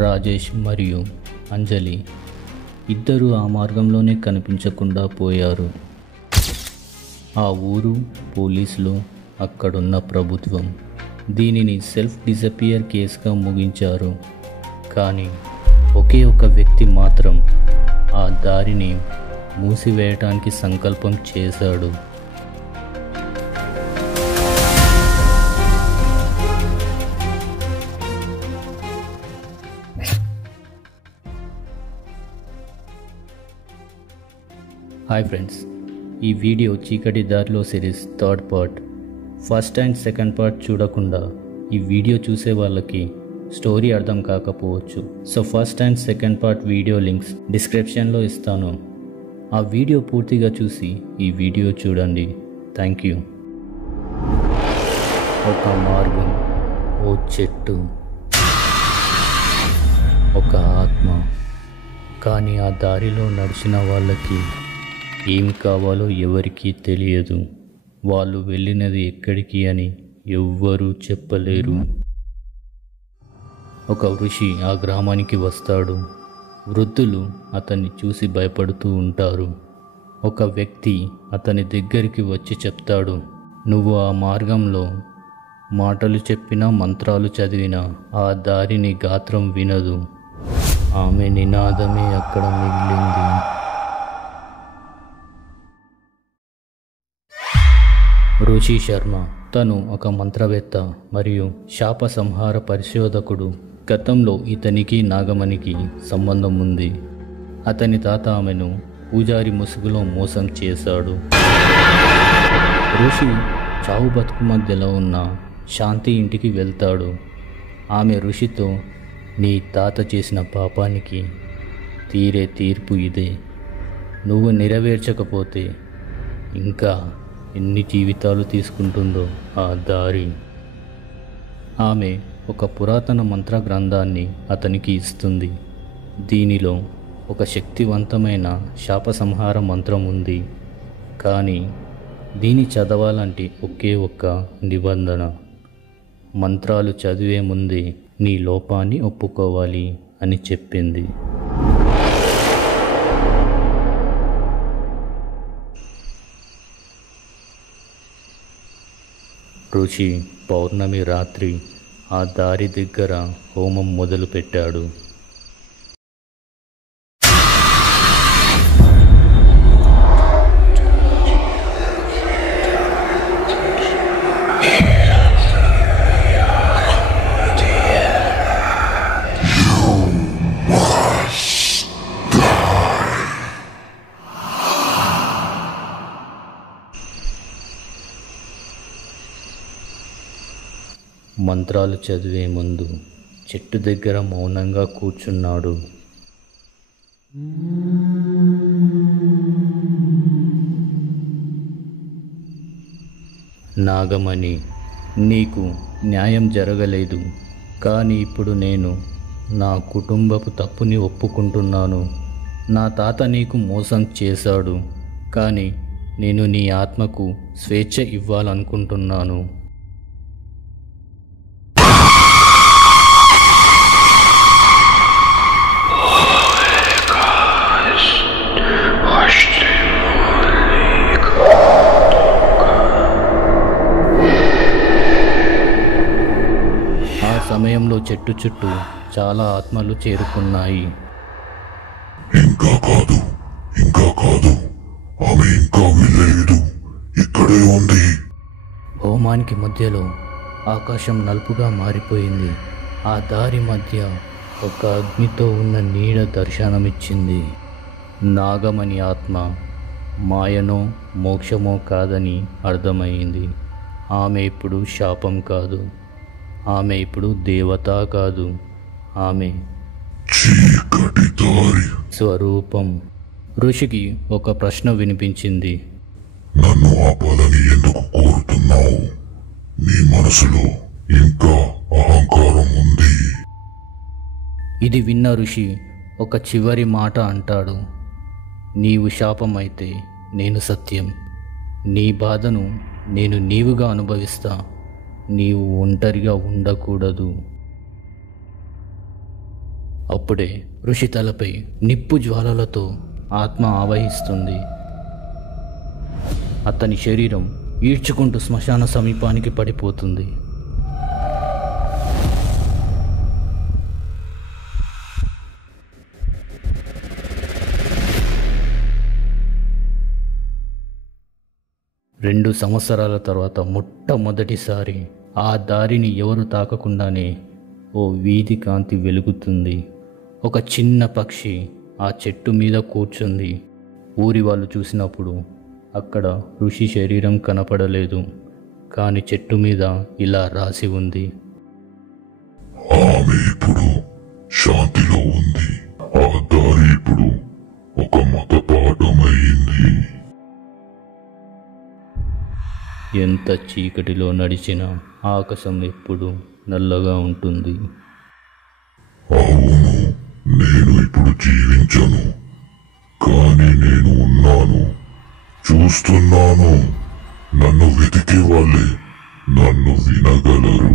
రాజేష్ మరియు అంజలి ఇద్దరూ ఆ మార్గంలోనే కనిపించకుండా పోయారు. ఆ ఊరు, పోలీసులు, అక్కడున్న ప్రభుత్వం దీనిని సెల్ఫ్ డిసపియర్ కేసుగా ముగించారు. కానీ ఒకే ఒక వ్యక్తి మాత్రం ఆ దారిని మూసివేయటానికి సంకల్పం చేశాడు. హాయ్ ఫ్రెండ్స్, ఈ వీడియో చీకటి దారిలో series third part. First and second part చూడకుండా ఈ వీడియో చూసే వాళ్ళకి స్టోరీ అర్థం కాకపోవచ్చు. So first and second part video links డిస్క్రిప్షన్లో ఇస్తాను. ఆ వీడియో పూర్తిగా చూసి ఈ వీడియో చూడండి. Thank you. ఒక మార్గం, ఓ చెట్టు, ఒక ఆత్మ. కానీ ఆ దారిలో నడిచిన వాళ్ళకి ఏమి కావాలో ఎవరికీ తెలియదు. వాళ్ళు వెళ్ళినది ఎక్కడికి అని ఎవ్వరూ చెప్పలేరు. ఒక ఋషి ఆ గ్రామానికి వస్తాడు. వృద్ధులు అతన్ని చూసి భయపడుతూ ఉంటారు. ఒక వ్యక్తి అతని దగ్గరికి వచ్చి చెప్తాడు, నువ్వు ఆ మార్గంలో మాటలు చెప్పినా, మంత్రాలు చదివినా ఆ దారిని గాత్రం వినదు. ఆమె నినాదమే అక్కడ మిగిలింది. ఋషి శర్మ తను ఒక మంత్రవేత్త మరియు శాప సంహార పరిశోధకుడు. గతంలో ఇతనికి నాగమణికి సంబంధం ఉంది. అతని తాత ఆమెను పూజారి ముసుగులో మోసం చేశాడు. ఋషి చావు బతుకు మధ్యలో ఉన్న శాంతి ఇంటికి వెళ్తాడు. ఆమె ఋషితో, నీ తాత చేసిన పాపానికి తీరే తీర్పు ఇదే. నువ్వు నెరవేర్చకపోతే ఇంకా ఎన్ని జీవితాలు తీసుకుంటుందో ఆ దారి. ఆమె ఒక పురాతన మంత్ర గ్రంథాన్ని అతనికి ఇస్తుంది. దీనిలో ఒక శక్తివంతమైన శాప సంహార మంత్రం ఉంది. కానీ దీన్ని చదవాలంటే ఒకే ఒక్క నిబంధన. మంత్రాలు చదివే ముందే నీ లోపాన్ని ఒప్పుకోవాలి అని చెప్పింది. ఋషి పౌర్ణమి రాత్రి ఆ దారి దగ్గర హోమం మొదలుపెట్టాడు. మంత్రాలు చదివే ముందు చెట్టు దగ్గర మౌనంగా కూర్చున్నాడు. నాగమణి, నీకు న్యాయం జరగలేదు. కానీ ఇప్పుడు నేను నా కుటుంబపు తప్పుని ఒప్పుకుంటున్నాను. నా తాత నీకు మోసం చేశాడు. కానీ నేను నీ ఆత్మకు స్వేచ్ఛ ఇవ్వాలనుకుంటున్నాను. సమయంలో చెట్టు చుట్టూ చాలా ఆత్మలు చేరుకున్నాయి. ఇంకా కాదు, ఆమె ఇంకా వెళ్ళలేదు, ఇక్కడే ఉంది. హోమానికి మధ్యలో ఆకాశం నలుపుగా మారిపోయింది. ఆ దారి మధ్య ఒక అగ్నితో ఉన్న నీడ దర్శనమిచ్చింది. నాగమణి ఆత్మ మాయనో మోక్షమో కాదని అర్థమైంది. ఆమె ఇప్పుడు శాపం కాదు, ఆమె ఇప్పుడు దేవత కాదు, ఆమె చీకటి దారి స్వరూపం. ఋషికి ఒక ప్రశ్న వినిపించింది. నన్ను ఆపాలని ఎందుకు కోరుతున్నావు? నీ మనసులో ఇంకా అహంకారం ఉంది. ఇది విన్న ఋషి ఒక చివరి మాట అంటాడు. నీవు శాపం అయితే నేను సత్యం. నీ బాధను నేను నీవుగా అనుభవిస్తా. నీవు ఒంటరిగా ఉండకూడదు. అప్పుడే ఋషి తలపై నిప్పు జ్వాలలతో ఆత్మ ఆవహిస్తుంది. అతని శరీరం ఈడ్చుకుంటూ శ్మశాన సమీపానికి పడిపోతుంది. రెండు సంవత్సరాల తర్వాత మొట్టమొదటిసారి ఆ దారిని ఎవరు తాకకుండానే ఓ వీధి కాంతి వెలుగుతుంది. ఒక చిన్న పక్షి ఆ చెట్టు మీద కూర్చుంది. ఊరి వాళ్ళు చూసినప్పుడు అక్కడ ఋషి శరీరం కనపడలేదు, కానీ చెట్టు మీద ఇలా రాసి ఉంది: ఆమె ఇప్పుడు శాంతిలో ఉంది. ఆ దారి ఇప్పుడు ఒక మత పాఠమైంది. ఎంత చీకటిలో నడిచినా ఆకాశం ఎప్పుడు నల్లగా ఉంటుంది. అవును, నేను ఇప్పుడు జీవించను, కానీ నేను ఉన్నాను, చూస్తున్నాను. నన్ను వెతికే వాళ్ళే నన్ను వినగలరు.